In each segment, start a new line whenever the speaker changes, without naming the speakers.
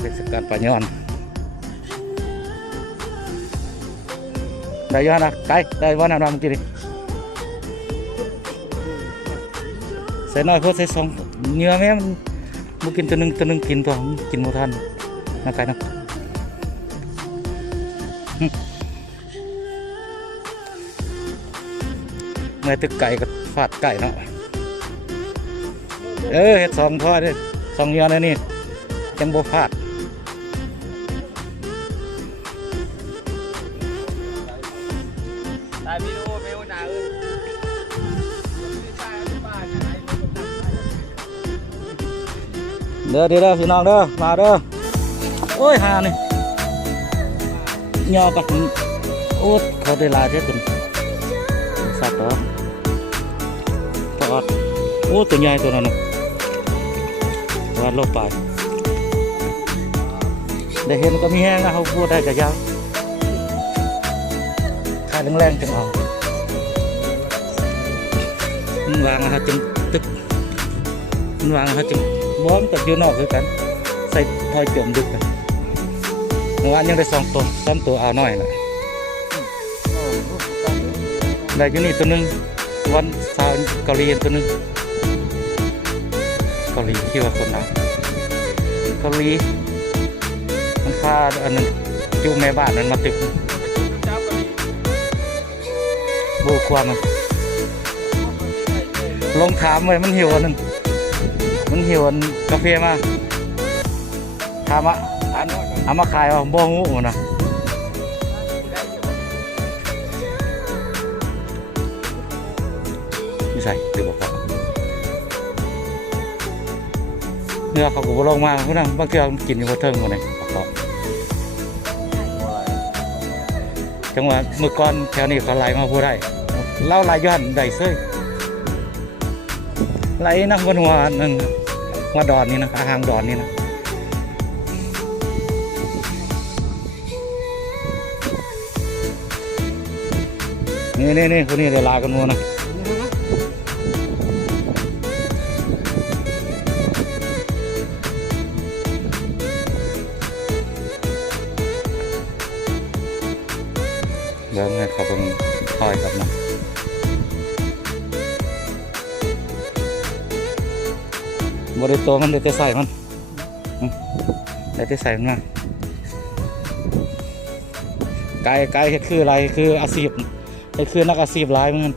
เทศกาลปลาย้อนได้ย้อนนะไก่ได้ว่าน้ำดำเมื่อกี้ดิใส่น้อยเพื่อใส่สองเนื้อแม่มันกินตัวนึงตัวนึงกินตัวกินหมูทันนะไก่นะหึเมื่อตึกไก่ก็ฟาดไก่เนาะเออเห็ดสองทอดเด้สองเนื้อนะนี่จังบ่พลาด
ได้พี่ดูพี่ดูหนาเอ้ย
เด้อเด้อเด้อพี่น้องเด้อมาเด้อโอ้ยหานี่ยอกับโอ้เขาได้ลายเท่าคุณสัตว์เหรอปอดโอ้ตัวใหญ่ตัวนั้นนะวัดโลกไปได้เห็นก็มีแห้งนะเขาพูดได้กับยาวาแรงๆจังเอามันวางนะครับจึงตึกมันวางนะครับจึงบ้อมกับยูนอกคือกัน ใส่พลอยจมดึกกันเมื่อวานยังได้สองตัวสามตัวเอาหน่อยนะได้ยูนี่ตัวหนึงวันสาวเกาหลีตัวหนึงเกาหลีที่ว่าคนนะเกาหลีมันพาอันนั้นอยู่แม่บ้านนั้นมาตึก
บู
ความมันลงถามเลยมันหิวอันนั้นมันหิวอันกาแฟมาถามว่าเอามาขายว่าบ่งูนะไม่ใช่หรือบอกว่าเนื้อเขาก็บลงมาพวกนั้นบางทีเรากินอยู่บนเทิงหมดเลยเขาจังหวะเมื่อก่อนแถวนี้เขาไล่มาผู้ได้ เล่าล่ย้อนได้เซ้ยไล่นะบนหัวนั่นหัวดอนนี่นะหางดอนนี่นะนี่นี่นี่คนนี้เดี๋ยวลากันมัวนะเดี๋ยวให้เขาเป็นคอยกับมัน บริตัวมันเดี๋ยวจะใส่มันเดี๋ยวจะใส่มันมาไก่ไก่คืออะไรคืออาชีพคือนักอาชีพหลายเหมือนกัน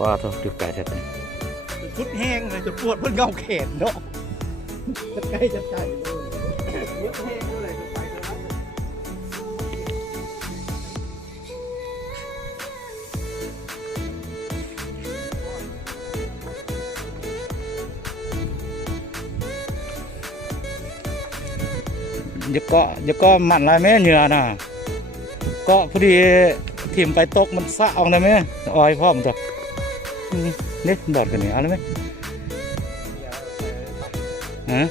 ว่าเถอะดูไก่เท็ดนี่
ชุดแห้งเลยจะปวดเพิ่นเงาแขนเนาะจะใกล้จะใกล้
อย่าเกาะอย่าเก็มันอะไรแม่เหงื่อน่ะเกาะพอดีถิ่มไปตกมันสะเอาได้ไหมออยพ่อมนจ้ะอืมนี่บอดกันนี่เอาเลยไหมฮะ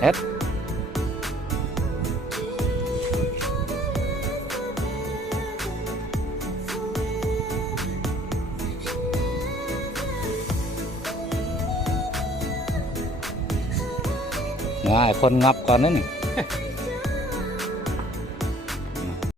เอ็ด ง่ายคนงับก่อนนั่นนี่